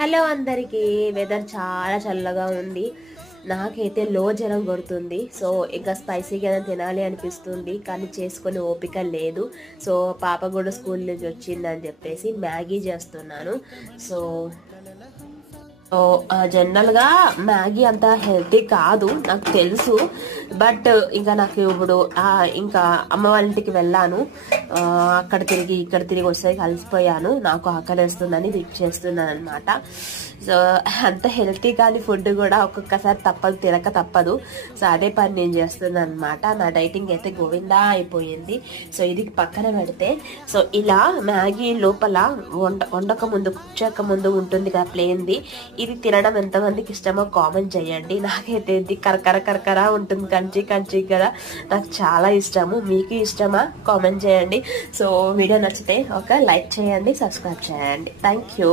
Hello అందరికీ. Weather చాలా చల్లగా ఉంది. నాకైతే లో జ్వరం కొడుతుంది. సో ఇంకా స్పైసీగా తినాలి అనిపిస్తుంది, కానీ చేసుకొని ఓపిక లేదు. సో పాప కూడా స్కూల్ నుంచి వచ్చిందని చెప్పేసి మ్యాగీ చేస్తున్నాను. సో సో జనరల్గా మ్యాగీ అంత హెల్తీ కాదు నాకు తెలుసు. బట్ ఇంకా నాకు ఇప్పుడు ఇంకా అమ్మ వాళ్ళ ఇంటికి వెళ్ళాను. అక్కడ తిరిగి ఇక్కడ తిరిగి వచ్చేసరికి కలిసిపోయాను. నాకు ఆకలి వేస్తుందని రిక్ చేస్తున్నాను అనమాట. సో అంత హెల్తీ కానీ ఫుడ్ కూడా ఒక్కొక్కసారి తినక తప్పదు. సో అదే పని నేను చేస్తున్నాను అనమాట. నా డైటింగ్ అయితే గోవిందా అయిపోయింది. సో ఇది పక్కన పెడితే, సో ఇలా మ్యాగీ లోపల వండక ముందు కుక్ ముందు ఉంటుంది కదా ప్లేన్ది, ఇది తినడం ఎంతమందికి ఇష్టమో కామెంట్ చేయండి. నాకైతే ఇది కరకర ఉంటుంది, కంచి కదా, నాకు చాలా ఇష్టము. మీకు ఇష్టమా కామెంట్ చేయండి. సో వీడియో నచ్చితే ఒక లైక్ చేయండి, సబ్స్క్రైబ్ చేయండి. Thank you.